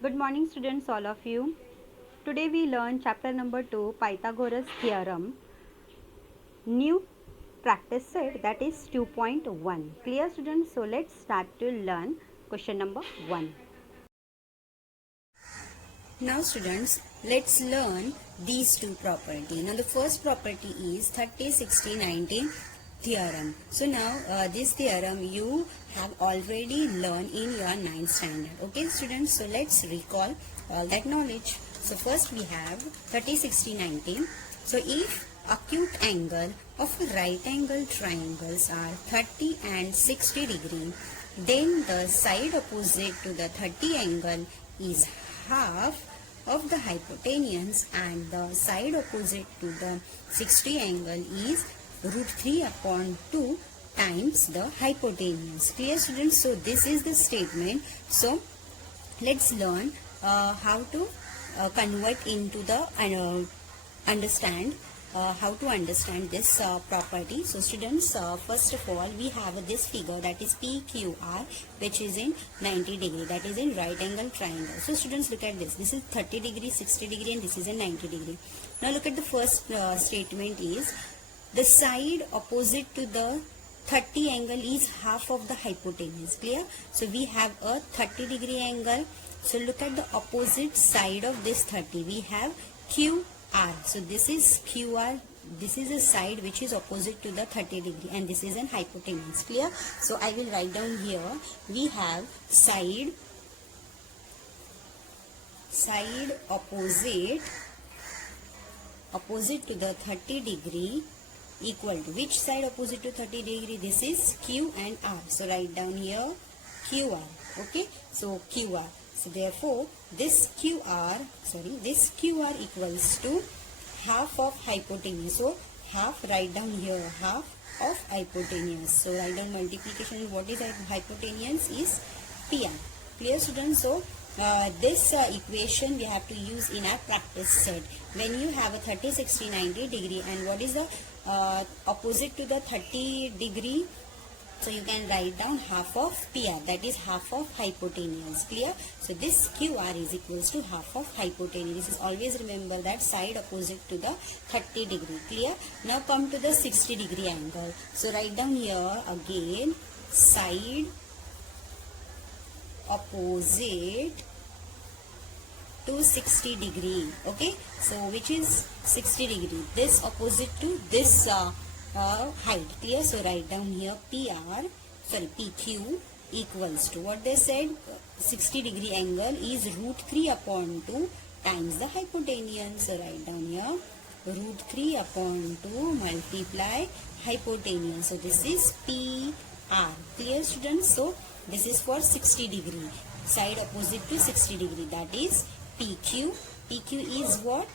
Good morning students, all of you. Today we learn chapter number 2, Pythagoras theorem, new practice set, that is 2.1. Clear students? So let's start to learn question number 1. Now students, let's learn these two property. Now the first property is 30, 60, 90 theorem. So now this theorem you have already learned in your 9th standard. Okay students, so let's recall all that knowledge. So first we have 30, 60, 90. So if acute angle of right angle triangles are 30 and 60 degree, then the side opposite to the 30 angle is half of the hypotenuse and the side opposite to the 60 angle is root 3 upon 2 times the hypotenuse. Clear students? So this is the statement. So let's learn how to convert into the understand how to understand this property. So students, first of all we have this figure, that is PQR, which is in 90 degree, that is in right angle triangle. So students, look at this. This is 30 degree, 60 degree and this is in 90 degree. Now look at the first statement is the side opposite to the 30 angle is half of the hypotenuse. Clear? So we have a 30 degree angle. So look at the opposite side of this 30. We have QR. So this is QR. This is a side which is opposite to the 30 degree and this is an hypotenuse. Clear? So I will write down here. We have side opposite to the 30 degree equal to, which side opposite to 30 degree? This is Q and R. So write down here QR. Okay, so QR. So therefore this QR equals to half of hypotenuse. So half, write down here half of hypotenuse. So write down multiplication. What is hypotenuse is PR. Clear students? So this equation we have to use in our practice set. When you have a 30, 60, 90 degree and what is the opposite to the 30 degree? So you can write down half of PR, that is half of hypotenuse. Clear? So this QR is equals to half of hypotenuse. Always remember that side opposite to the 30 degree. Clear? Now come to the 60 degree angle. So write down here again side opposite to 60 degree. Okay, so which is 60 degree? This opposite to this height. Clear? So write down here PQ equals to what they said, 60 degree angle is root 3 upon 2 times the hypotenuse. So write down here root 3 upon 2 multiply hypotenuse. So this is PR. Clear students? So this is for 60 degree, side opposite to 60 degree, that is PQ. PQ is what?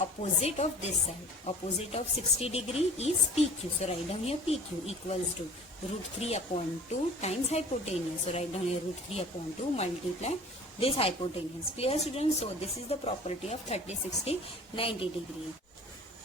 Opposite of this side. Opposite of 60 degree is PQ. So write down here PQ equals to root 3 upon 2 times hypotenuse. So write down here root 3 upon 2 multiply this hypotenuse. Clear students? So this is the property of 30, 60, 90 degree.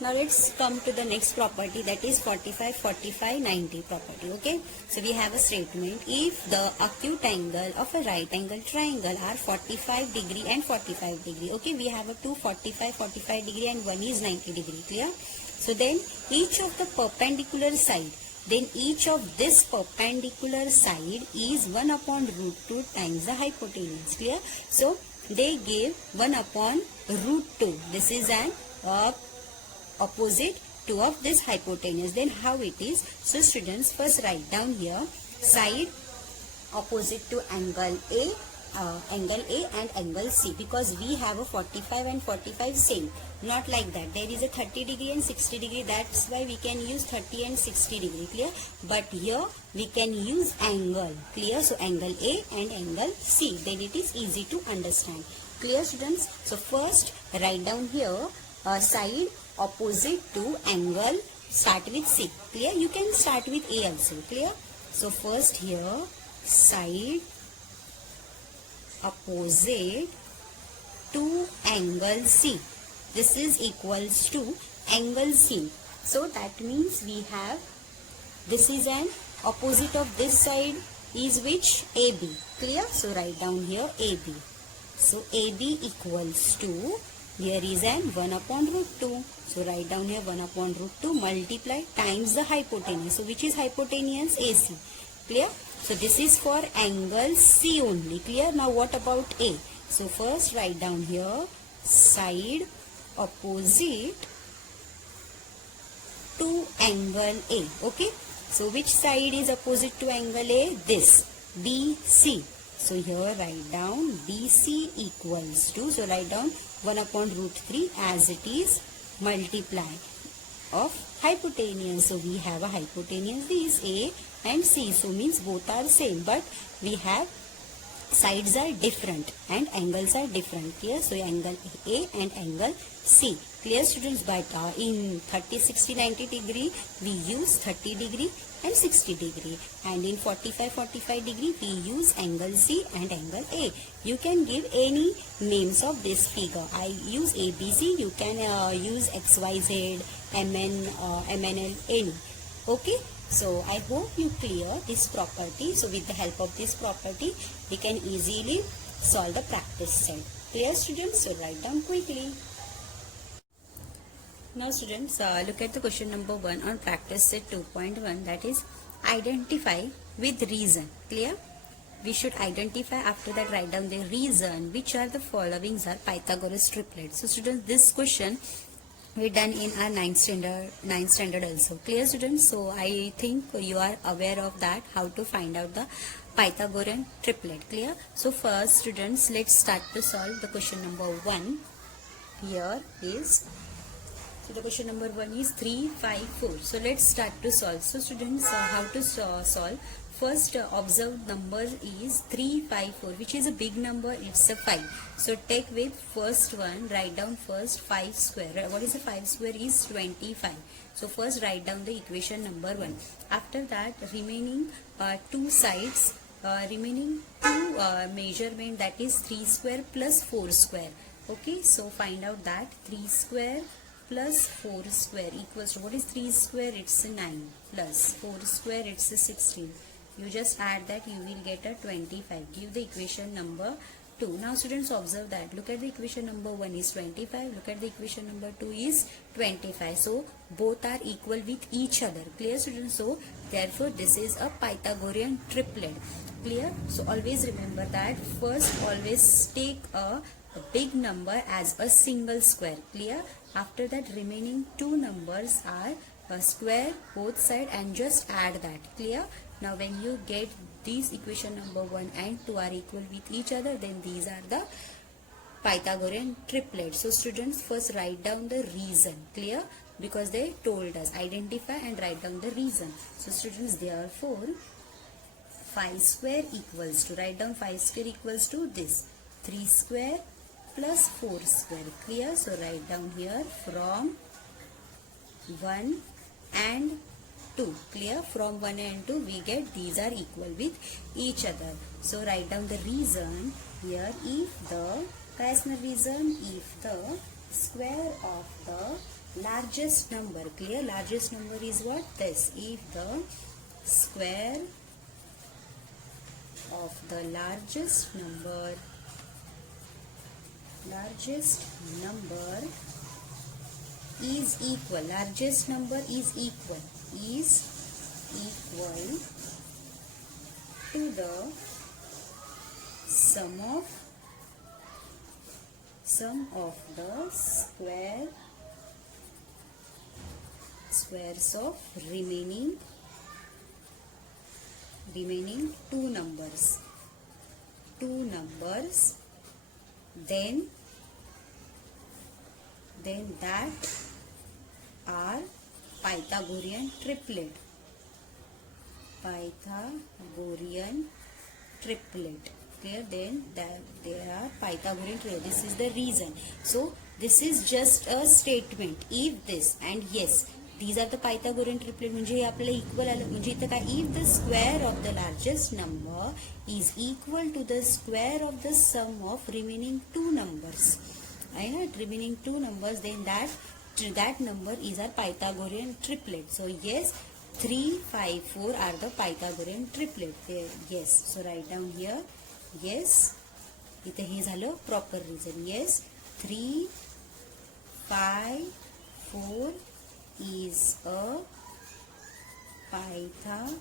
Now let's come to the next property, that is 45, 45, 90 property. Okay, so we have a statement, if the acute angle of a right angle triangle are 45 degree and 45 degree. Okay, we have a two 45, 45 degree and one is 90 degree. Clear? So then each of the perpendicular side, then each of this perpendicular side is 1 upon root 2 times the hypotenuse. Clear? So they give 1 upon root 2. This is an opposite to of this hypotenuse. Then how it is? So students, first write down here side opposite to angle A and angle C, because we have a 45 and 45 same. Not like that. There is a 30 degree and 60 degree. That's why we can use 30 and 60 degree. Clear? But here we can use angle. Clear? So angle A and angle C. Then it is easy to understand. Clear students? So first write down here side opposite to angle, start with C. Clear? You can start with A also. Clear? So first here side opposite to angle C. This is equals to angle C. So that means we have, this is an opposite of this side is which? AB. Clear? So write down here AB. So AB equals to, here is an 1 upon root 2. So write down here 1 upon root 2 multiply times the hypotenuse. So which is hypotenuse? AC. Clear? So this is for angle C only. Clear? Now what about A? So first write down here side opposite to angle A. Okay? So which side is opposite to angle A? This. BC. So here write down BC equals to, so write down 1 upon root 3 as it is multiply of hypotenuse. So we have a hypotenuse, this A and C. So means both are same, but we have sides are different and angles are different. Clear? So angle A and angle C. Clear students? But in 30, 60, 90 degree we use 30 degree and 60 degree, and in 45, 45 degree we use angle C and angle A. You can give any names of this figure. I use ABC, you can use XYZ, MN, MNL, any. Okay? So I hope you clear this property. So with the help of this property we can easily solve the practice set. Clear students? So write down quickly. Now students, look at the question number 1 on practice set 2.1, that is identify with reason. Clear? We should identify, after that write down the reason which are the followings are Pythagoras triplets. So students, this question we done in our 9th standard also. Clear students? So I think you are aware of that, how to find out the Pythagorean triplet. Clear? So first students, let's start to solve the question number 1. Here is, so the question number 1 is 3, 5, 4. So let's start to solve. So students, how to solve? First observed number is 3, 5, 4, which is a big number, it's a 5. So take with first one, write down first 5 square. What is a 5 square? Is 25. So first write down the equation number 1. After that, remaining two sides, remaining two measurement, that is 3 square plus 4 square. Okay, so find out that 3 square plus 4 square equals to, what is 3 square? It's a 9 plus 4 square, it's a 16. You just add that, you will get a 25. Give the equation number 2. Now students, observe that. Look at the equation number 1 is 25. Look at the equation number 2 is 25. So both are equal with each other. Clear students? So therefore this is a Pythagorean triplet. Clear? So always remember that first always take a big number as a single square. Clear? After that remaining two numbers are a square both side and just add that. Clear? Now when you get these equation number 1 and 2 are equal with each other, then these are the Pythagorean triplet. So students, first write down the reason. Clear? Because they told us identify and write down the reason. So students, therefore 5 square equals to, write down 5 square equals to this 3 square plus 4 square. Clear? So write down here from 1 and 2. Clear? From 1 and 2 we get these are equal with each other. So write down the reason here. If the reason, if the square of the largest number, clear? Largest number is what? This. If the square of the largest number is equal, largest number is equal to the sum of the squares of remaining two numbers, then that are Pythagorean triplet. Clear? Then there are Pythagorean triplet. This is the reason. So this is just a statement. If this and yes, these are the Pythagorean triplet. म्हणजे हे आपल्याला equal आलं. म्हणजे इथं काय? If the square of the largest number is equal to the square of the sum of remaining two numbers, remaining two numbers, then that number is our Pythagorean triplet. So yes, 3, 5, 4 are the Pythagorean triplet. There, yes. So write down here, yes, इथे हे झालं proper reason. Yes, 3, 5, 4 is a Pythagorean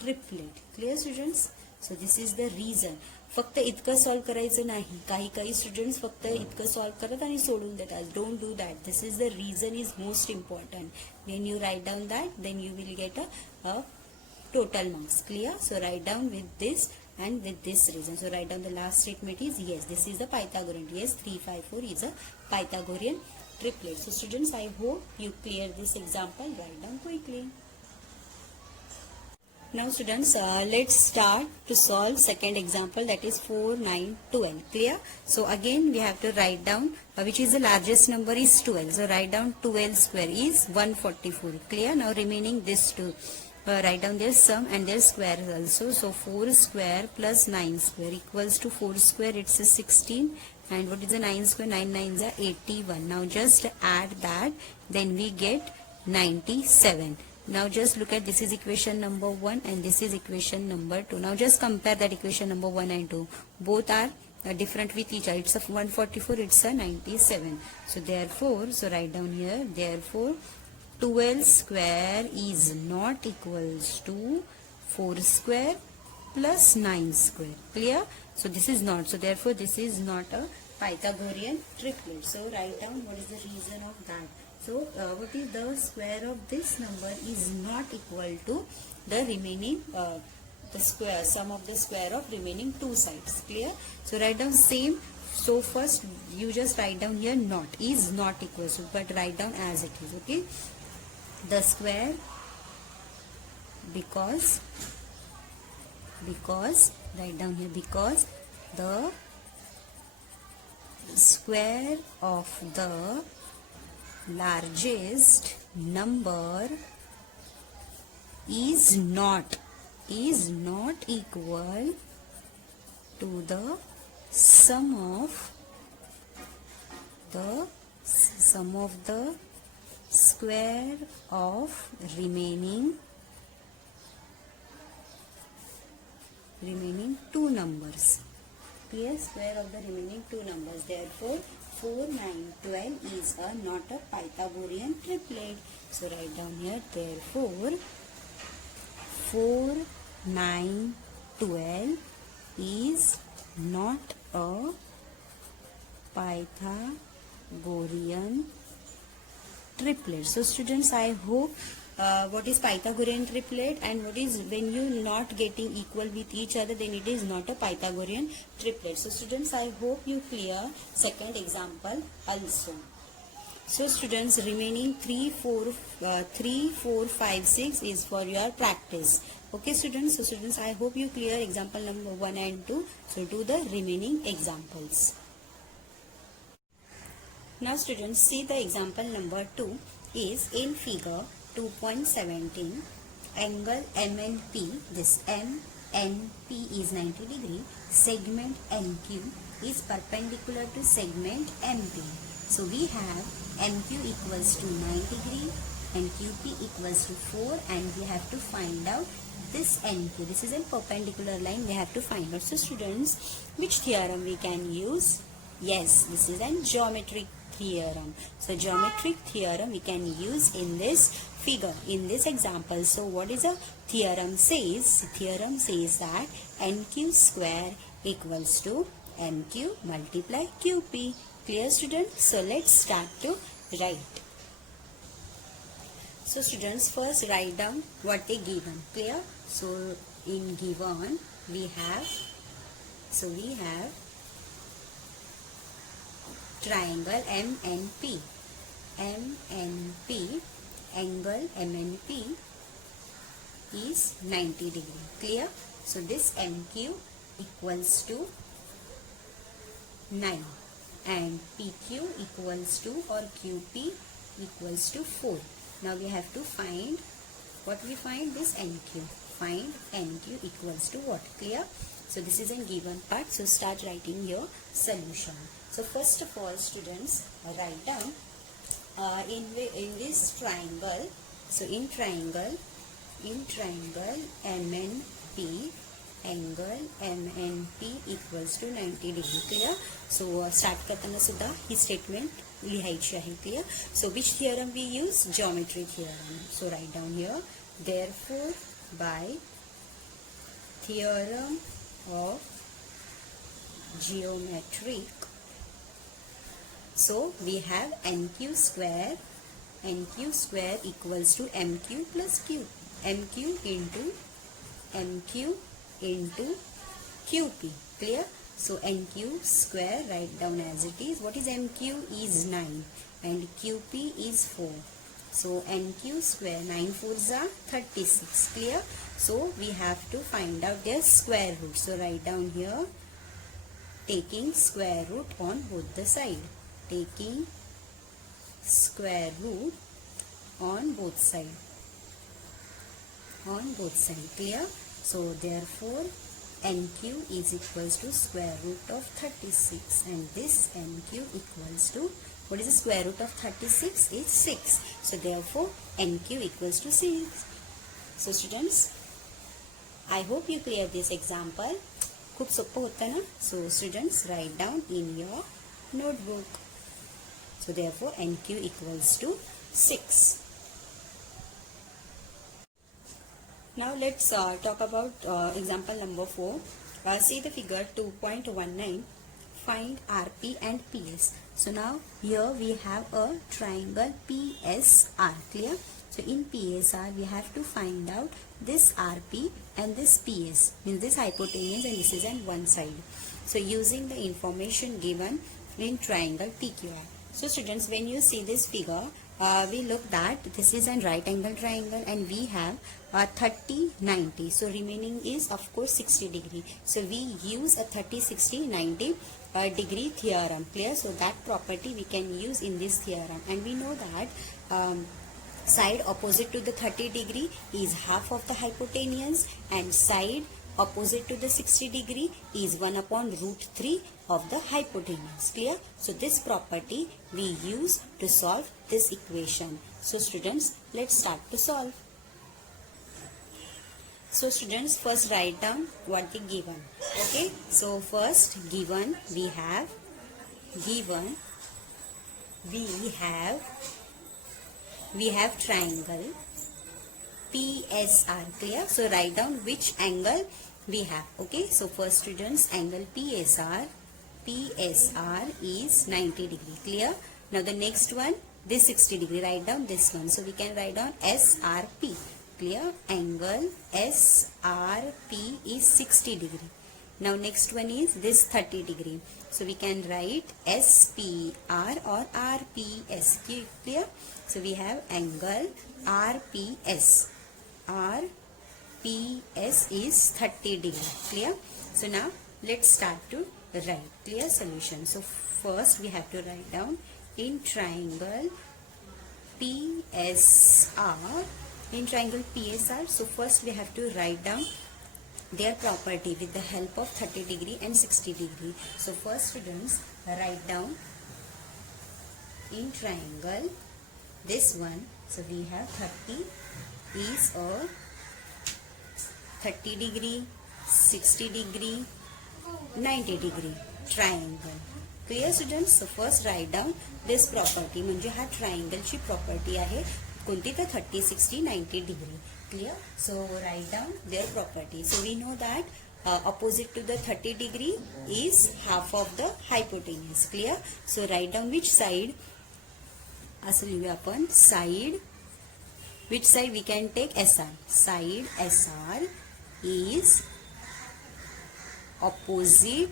triplet. Clear students? So this is the reason. फक्त इतकं solve करायचं नाही. काही students फक्त इतकं solve करत आणि सोडून देतात. Don't do that. This is the reason is most important. When you write down that, then you will get a total marks. Clear? So write down with this and with this reason. So write down the last statement is yes, this is the Pythagorean. Yes, 3, 5, 4 is a Pythagorean triplet. So students, I hope you clear this example. Write down quickly. Now students, let's start to solve second example, that is 4, 9, 12. Clear? So again we have to write down which is the largest number is 12. So write down 12 square is 144. Clear? Now remaining this two. Write down their sum and their square also. So 4 square plus 9 square equals to 4 square, it's a 16, and what is the 9 square? 9 9s are 81. Now just add that, then we get 97. Now just look at, this is equation number 1 and this is equation number 2. Now just compare that equation number 1 and 2. Both are different with each other. It's a 144, it's a 97. So therefore, so write down here, therefore 12 square is not equals to 4 square plus 9 square. Clear? So this is not. So therefore this is not a Pythagorean triplet. So write down what is the reason of that. So what is the square of this number is not equal to the remaining the square sum of the square of remaining two sides. Clear? So write down same. So first you just write down here not is not equal to, but write down as it is. Okay, the square because write down here, because the square of the largest number is not equal to the sum of the square of remaining two numbers. Clear? Square of the remaining two numbers. Therefore 4, 9, 12 is not a Pythagorean triplet. So write down here, therefore 4, 9, 12 is not a Pythagorean triplet. So students, I hope what is Pythagorean triplet and what is when you not getting equal with each other, then it is not a Pythagorean triplet. So students, I hope you clear second example also. So students, remaining 3, 4, 5, 6 is for your practice. Okay students, so students, I hope you clear example number 1 and 2. So do the remaining examples. Now students, see the example number 2 is in figure 2.17, angle MNP, this MNP is 90 degree, segment NQ is perpendicular to segment MP. So we have MQ equals to 9 degree and QP equals to 4, and we have to find out this NQ. This is a perpendicular line, we have to find out. So students, which theorem we can use? Yes, this is a geometric theorem. So geometric theorem we can use in this figure, in this example. So what is a theorem says? Theorem says that NQ square equals to MQ multiply QP. Clear students? So let's start to write. So students, first write down what they given. Clear? So in given we have triangle MNP. Angle MNP is 90 degree. Clear? So this MQ equals to 9 and PQ equals to, or QP equals to 4. Now we have to find what we find, this NQ. Find NQ equals to what? Clear? So this is a given part. So start writing your solution. So first of all students, write down in this triangle. So in triangle MNP, angle MNP equals to 90 degree. Clear. So start करताना सुद्धा ही statement लिहायची आहे. Clear. So which theorem we use? Geometry theorem. So write down here. Therefore by theorem of geometric, so we have NQ square equals to MQ plus Q, MQ into QP. Clear. So NQ square, write down as it is. What is MQ? Is 9 and QP is 4. So NQ square, 9 4s are 36. Clear. So we have to find out their square root. So write down here, taking square root on both the side. Taking square root on both side. On both side. Clear. So therefore NQ is equals to square root of 36 and this NQ equals to, what is the square root of 36? Is 6. So therefore NQ equals to 6. So students, I hope you clear this example. खूप सोपं होतं ना. So students, write down in your notebook. So therefore NQ equals to 6. Now let's talk about example number 4. See the figure 2.19. Find RP and PS. So now here we have a triangle PSR. Clear. So in PSR we have to find out this RP and this PS, means this hypotenuse and this is on one side. So using the information given in triangle PQR. So students, when you see this figure, we look that this is a right angle triangle and we have 30 90. So remaining is of course 60 degree. So we use a 30 60 90 degree theorem. Clear. So that property we can use in this theorem, and we know that side opposite to the 30 degree is half of the hypotenuse and side opposite to the 60 degree is 1 upon root 3 of the hypotenuse. Clear. So this property we use to solve this equation. So students, let's start to solve. So students, first write down what the given. Okay. So first given we have triangle PSR. Clear. So write down which angle we have. Okay. So first students, angle PSR is 90 degree. Clear. Now the next one, this 60 degree. Write down this one. So we can write down SRP. Clear. Angle SRP is 60 degree. Now next one is this 30 degree. So we can write SPR or RPS. Clear. So we have angle RPS. RPS is 30 degree. Clear. So now let's start to write. Clear. Solution. So first we have to write down in triangle PSR. In triangle PSR, so first we have to write down their property with the help of 30 degree and 60 degree. So first students, write down in triangle this one. So we have 30 is a 30 degree, 60 degree, 90 degree triangle. Clear students. So first write down this property, म्हणजे हा triangle ची property आहे कोणती तर 30 60 90 degree. Clear. So write down their property. So we know that opposite to the 30 degree is half of the hypotenuse. Clear. So write down which side. असं लिहूया आपण side. Which side we can take? SR. Side SR is opposite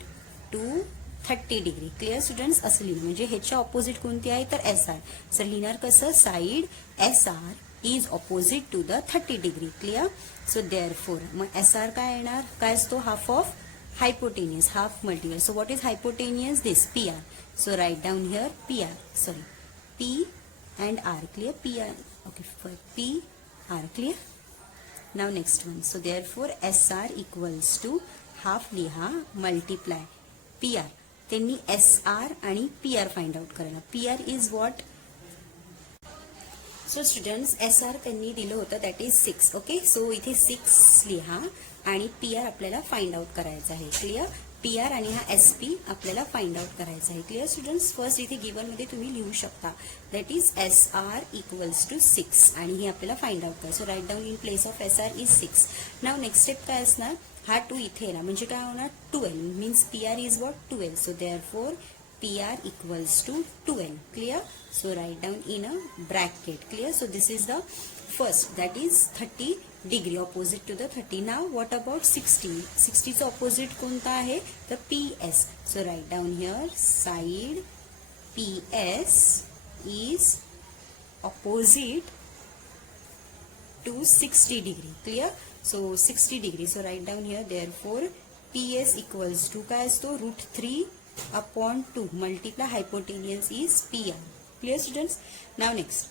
to 30 degree. Clear students. असं लिहिलं म्हणजे ह्याच्या opposite कोणती आहे तर SR. सर लिहिणार कसं? Side SR is opposite to the 30 degree. Clear. So therefore mug SR काय येणार? काय असतो? Half of hypotenuse, half multiple. So what is hypotenuse? This PR. So write down here PR. Sorry, P and R. Clear. PR. Okay, for P R. Clear. Now next one. So therefore SR equals to half लिहा multiply PR. त्यांनी SR आणि PR find out करायला. PR is what? So students SR त्यांनी दिलं होतं that is 6. Okay. सो इथे 6 लिहा आणि पी आर आपल्याला फाइंड आउट करायचं आहे. क्लिअर? पी आर आणि हा एस पी आपल्याला फाइंड आउट करायचा आहे. Clear students? फर्स्ट इथे गिवन मध्ये तुम्ही लिहू शकता that is S R equals to 6 आणि हे आपल्याला फाइंड आउट करायचं. So write down in place of S R is 6. Now next step काय असणार? हा 2 इथे येणार म्हणजे काय होणार? 12 means P R is what? 12. So therefore PR equals to 12. Clear? So write down in a bracket. Clear? So this is the first, that is 30 degree opposite to the 30. Now what about 60? 60 चा opposite कोणता आहे? The PS. So write down here side PS is opposite to 60 degree. Clear? So 60 degree. So write down here therefore PS equals to काय असतो? √3 upon 2 multiply hypotenuse is PR. Clear students? Now next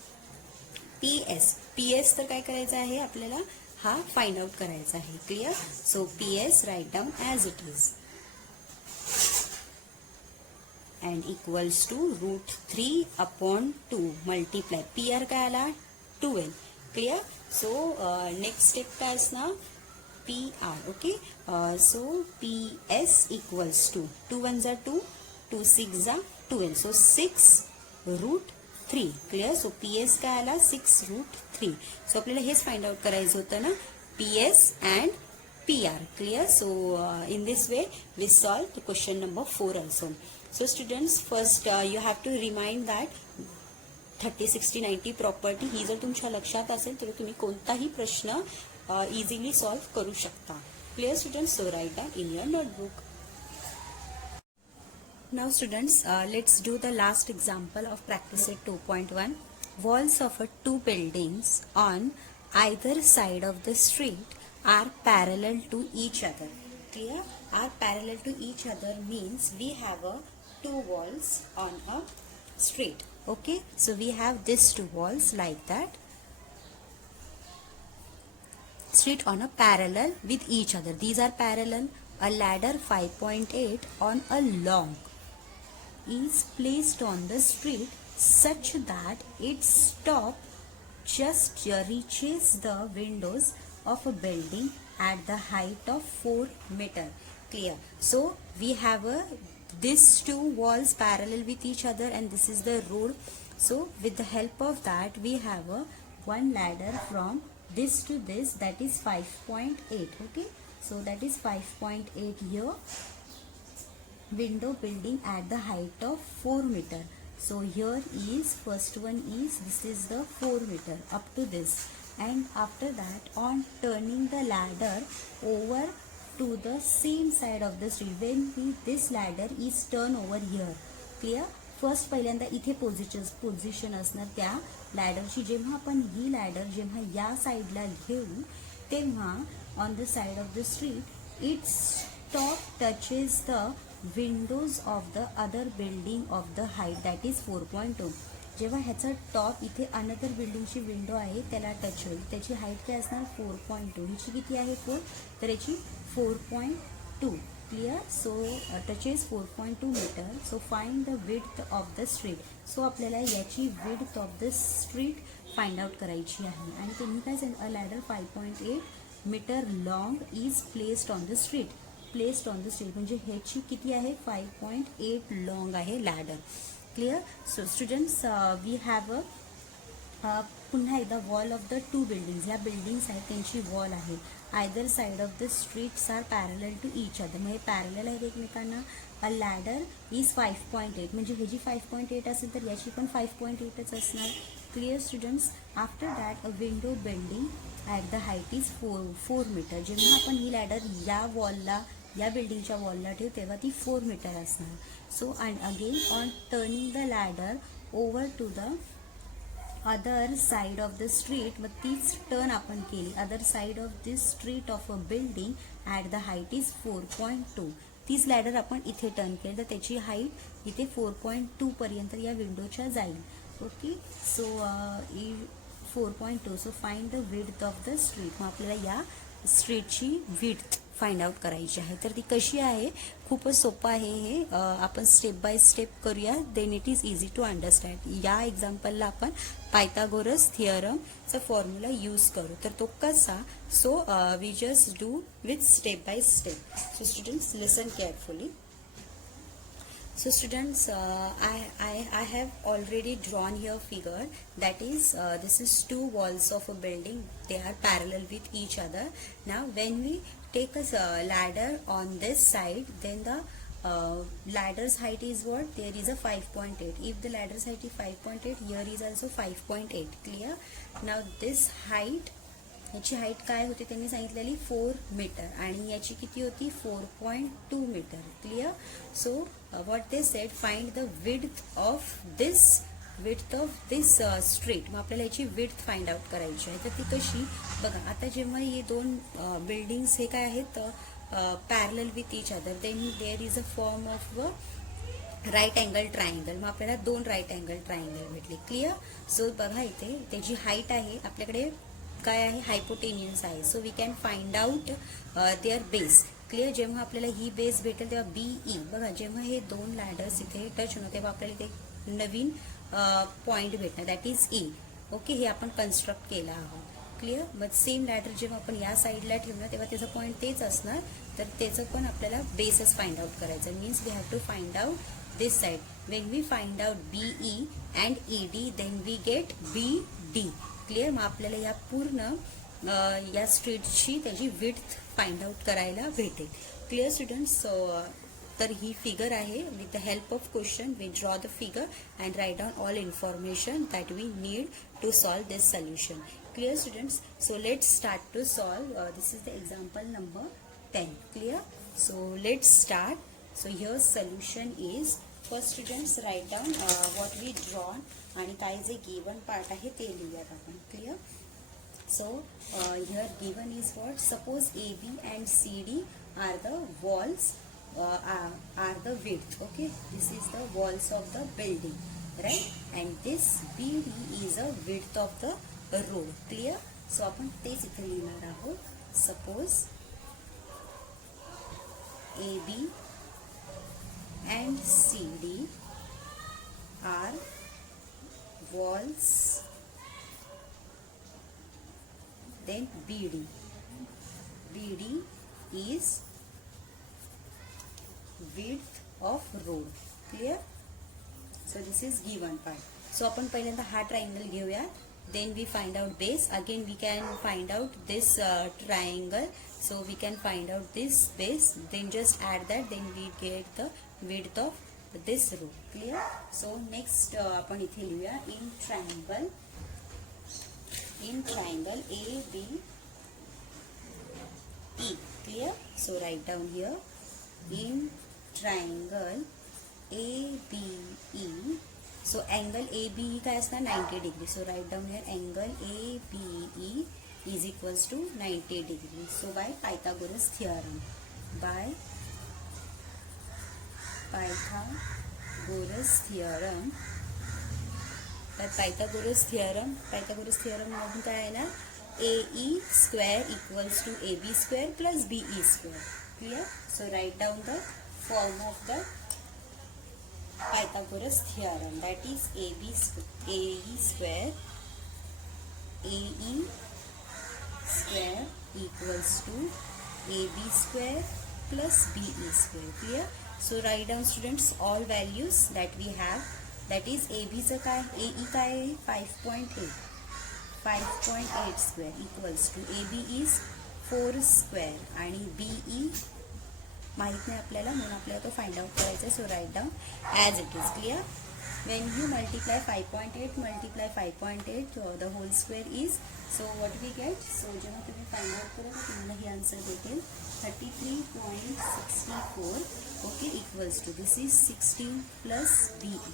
PS तर काय करायचं आहे आपल्याला? हा find out करायचा आहे. Clear? So PS write down as it is and equals to √3 upon 2 multiply PR काय आला? 12. क्लिअर? सो नेक्स्ट स्टेप काय असणार? PR. Okay, so PS equals to 2 1s are 2, 2 6s are 12. So 6 √3. Clear? So PS काय आला? 6 √3. So आपल्याला हेच find out करायचं होतं ना, PS and PR. Clear? So in this way we solve the question number 4 also. So students, first you have to remind that 30 60 90 property ही जर तुमच्या लक्षात असेल तर तुम्ही कोणताही प्रश्न इझिली सॉल्व करू शकता. Clear students? So write down in your notebook. Now students, let's do the last example of practice set 2.1. Walls of 2 buildings on either side of the street are parallel to each other. Clear? Are parallel to each other means we have 2 walls on a street. Okay, so we have these 2 walls like that. Street on a parallel with each other. These are parallel. A ladder 5.8 on a long is placed on the street such that its top just reaches the windows of a building at the height of 4 meter. Clear? So we have these 2 walls parallel with each other and this is the road. So with the help of that we have one ladder from this to this, that is 5.8. Okay, so that is 5.8 here. Window building at the height of 4 meter. So here is first one is this is the 4 meter up to this, and after that on turning the ladder over to the same side of the street, when this ladder is turned over here. Clear? First पहिल्यांदा इथे position असणार त्या लॅडरची. जेव्हा आपण ही ladder जेव्हा या साईडला घेऊ तेव्हा on the side of the street its top touches the Windows of the other building of the height that is 4.2. जेव्हा ह्याचा टॉप इथे अनदर बिल्डिंगची विंडो आहे त्याला टच होईल. त्याची हाईट काय असणार? 4.2. ह्याची किती आहे? 4. तर याची 4.2. Clear? So touches 4.2 meter. So find the width of the street. So आपल्याला याची width of the street find out करायची आहे आणि त्यांनी काय सांगितलं? A ladder 5.8 meter long is placed on the street. Placed on the street म्हणजे ह्याची किती आहे? 5.8 long आहे ladder. Clear? So students, we have पुन्हा एकदा वॉल ऑफ द 2 बिल्डिंग्स. ह्या बिल्डिंग्स आहेत त्यांची वॉल आहे. Either side of the streets are parallel to each other. म्हणजे पॅरलल आहेत एकमेकांना. अ लॅडर इज 5.8 म्हणजे ह्याची 5.8 असेल तर याची पण 5.8च असणार. Clear students? After that a window building at the height is 4 metre. जेव्हा आपण ही लॅडर या वॉलला या बिल्डिंगच्या वॉलला ठेवू तेव्हा ती 4 मीटर असणार. So and again on turning the ladder over to the other side of the street, मग तीच टर्न आपण केली. Other side of this street of a building at the height is 4.2. तीच लॅडर आपण इथे टर्न केली तर त्याची हाईट इथे 4.2 पर्यंत या विंडोच्या जाईल. Okay, so 4.2. So find the width of the street. मग आपल्याला या स्ट्रीटची विड्थ फाइंड आउट करायची आहे. तर ती कशी आहे, खूपच सोपं आहे हे. आपण स्टेप बाय स्टेप करूया, then it is easy to understand. या एक्झाम्पलला आपण पायथागोरस थिअरमचा फॉर्म्युला यूज करू. तर तो कसा, so we just do with step by step. So students listen carefully. So students, I have already drawn here figure, that is this is two walls of a building. They are parallel with each other. Now when we take a ladder on this side, then the ladder's height is what? There is a 5.8. If the ladder's height is 5.8, here is also 5.8. Clear? Now this height, याची height काय होती त्यांनी सांगितलेली 4 metre आणि याची किती होती 4.2 metre. Clear? So what they said, find the width of this street. मग आपल्याला याची विड्थ फाइंड आउट करायची आहे. तर ती कशी बघा, आता जेव्हा हे दोन बिल्डिंग्स हे काय आहेत parallel with each other, then there is a form of right angle triangle. मग आपल्याला दोन राईट अँगल ट्रायंगल भेटले. क्लिअर? सो बघा इथे त्याची हाईट आहे आपल्याकडे काय आहे, हायपोटेनियन्स आहे. So we can find out their base. Clear? जेव्हा आपल्याला ही बेस भेटेल तेव्हा BE, बघा जेव्हा हे दोन लॅडर्स इथे टच होणार तेव्हा आपल्याला इथे नवीन पॉइंट भेटणार, दॅट इज E. ओके, हे आपण कन्स्ट्रक्ट केलं आहोत. क्लिअर? मग सेम लॅडर जेव्हा आपण या साईडला ठेवणार तेव्हा त्याचं पॉईंट तेच असणार, तर त्याचं पण आपल्याला बेसच फाइंड आउट करायचं. Means we have to find out this side. When we find out BE and ED, then we get BD. Clear? मग आपल्याला या पूर्ण या स्ट्रीटची त्याची विड्थ फाइंड आउट करायला भेटेल. Clear students? तर ही फिगर आहे. With the help of question we draw the figure and write down all information that we need to solve this solution. Clear students? So let's start to solve. This is the example number 10. Clear? So let's start. So here solution is, first students write down what we drawn आणि काय जे given part आहे ते लिहूयात आपण. Clear? So here given is what, suppose AB and CD are the walls, are the width. Okay, this is the walls of the building, right? And this BD is a width of the road. Clear? So आपण तेच इथे लिहिणार आहोत. Suppose AB and CD are walls, then BD is width of road. Clear? So this is given part. So आपण पहिल्यांदा हा triangle घेऊया, then we find out base. Again we can find out this triangle, so we can find out this base, then just add that, then we get the width of this row. Clear? So next आपण इथे लिहूया in triangle ABE. Clear? So write down here in triangle ABE. So angle ABE काय असणार 90 degree. So write down here angle ABE is equals to 90 degree. So by Pythagoras theorem. By Pythagoras theorem. Pythagoras theorem मधून काय आहे ना, AE square equals to AB square plus BE square. Clear? So write down the form of the Pythagoras theorem, that is AE square equals to AB square plus BE square. Clear? So write down students all values that we have, that is AB चा काय, AE काय 5.8 square equals to AB is 4 square आणि BE माहित नाही आपल्याला, म्हणून आपल्याला तो फाइंड आउट करायचा आहे. So write down as it is. Clear? When you multiply 5.8 multiply 5.8 the whole square is, so what we get, so जेव्हा तुम्ही फाइंड आउट करा तर तुम्हाला हे आन्सर भेटेल 33.64. Okay, equals to this is 16 plus BE.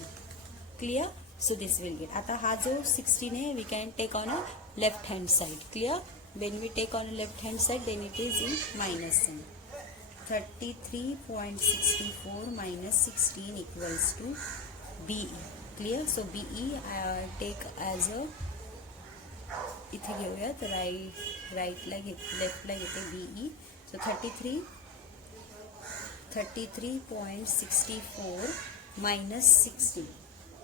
Clear? So this will get. आता हा जो 16 आहे we can take on a left hand side. Clear? When we take on a left hand side then it is in minus sign. 33.64 minus 16 equals to BE. Clear? So BE take as a, इथे घेऊयात राईटला घेते लेफ्टला घेते BE So 33.64 minus 60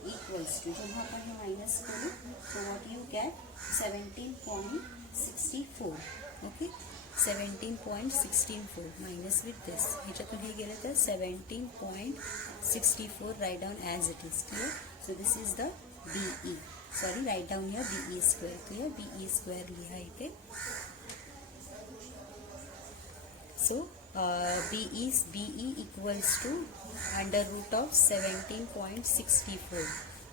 equals to, जेव्हा आपण हे minus करू, so what you get 17.64. Okay, 17.64 minus with this, ह्याच्यातून हे गेलं तर 17.64. write down as it is. Clear? So this is the BE. Sorry, write down here BE square. Clear? BE square लिहा इथे. So BE equals to under root of 17.64.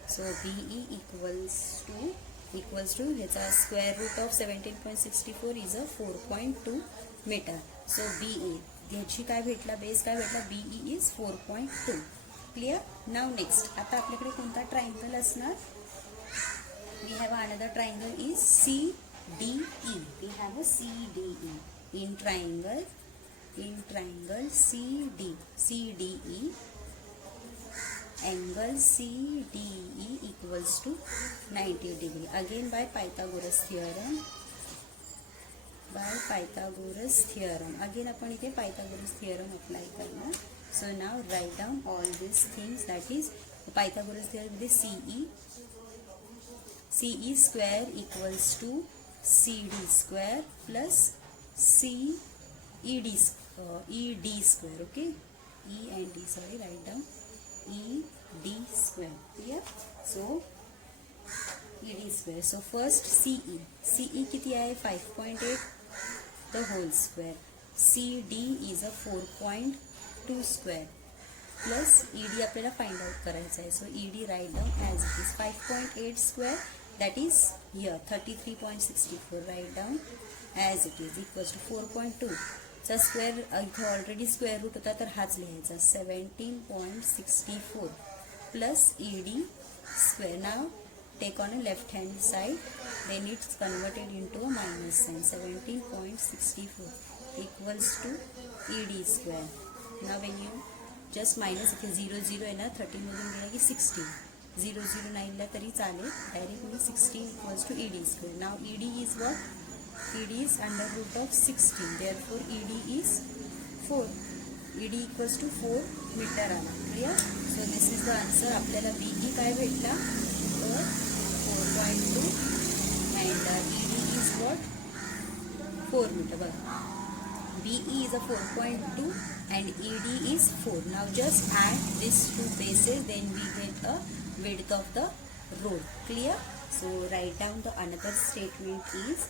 So BE equals to ह्याचा square root of 17.64 is a 4.2 meter. So BE ह्याची काय भेटला, base काय भेटला, BE is 4.2. Clear? Now next, आता आपल्याकडे कोणता ट्रायंगल असणार, we have another triangle is CDE. We have a CDE in triangle CDE, angle CDE equals to 90 degree. Again by Pythagoras theorem. Again आपण इथे Pythagoras theorem apply करणार. So now write down all these things. That is Pythagoras theorem with CE square equals to CD square plus ED square. Okay, E and D, sorry, write down ED square. Clear? So ED square. So first CE किती आहे, 5.8 the whole square. CD is a 4.2 square plus ED आपल्याला find out करायचं आहे. So ED write down as it is, 5.8 square, that is here 33.64. write down as it is, equals to 4.2 चा square, इथे already square root होता तर हाच लिहायचा, 17.64 plus ED square. Now take on a left hand side, then it's converted into a minus sign. 17.64 equals to ED square. Now when you just minus, इथे 0 0 आहे ना, 13 मधून गेला की 16, 0 0 नाही ला तरी चालेल, directly 16 equals to ED square. Now ED is what? ED is under root of 16, therefore ED is 4. ED equals to 4 meter आला. Clear? So this is the answer. आपल्याला BE काय भेटला, तर 4.2 and ED is what, 4 meter. बघा, BE is a 4.2 and ED is 4. Now just add these two bases, then we get a width of the road. Clear? So write down the another statement is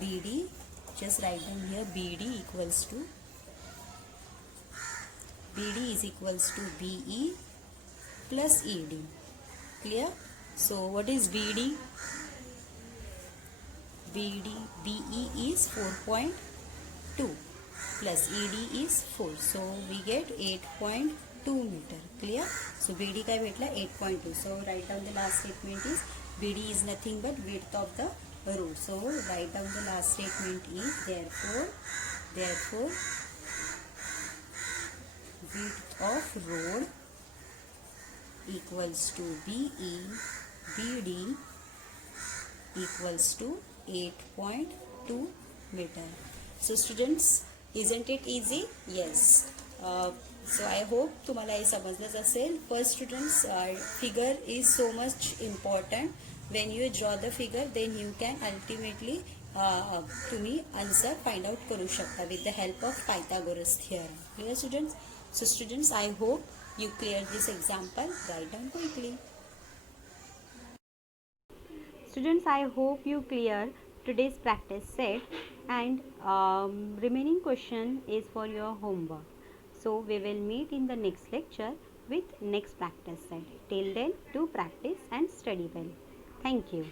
BD. Just write down here BD is equals to BE plus ED. Clear? So what is BD? BE is 4.2 plus ED is 4. So we get 8.2 meter. Clear? So BD काय भेटला, 8.2. So write down the last statement is BD is nothing but width of the road. So write down the last statement is therefore width of road equals to BD equals to 8.2 meter. So students, isn't it easy? Yes. So I hope तुम्हाला हे समजलंच असेल. First students, figure is so much important. When you draw the figure, then you can ultimately तुम्ही answer find out करू शकता with the help of Pythagoras theorem. Clear students? So students, I hope you clear this example. Write down quickly. Students, I hope you clear today's practice set, and remaining question is for your homework. So we will meet in the next lecture with next practice set. Till then, do practice and study well. Thank you.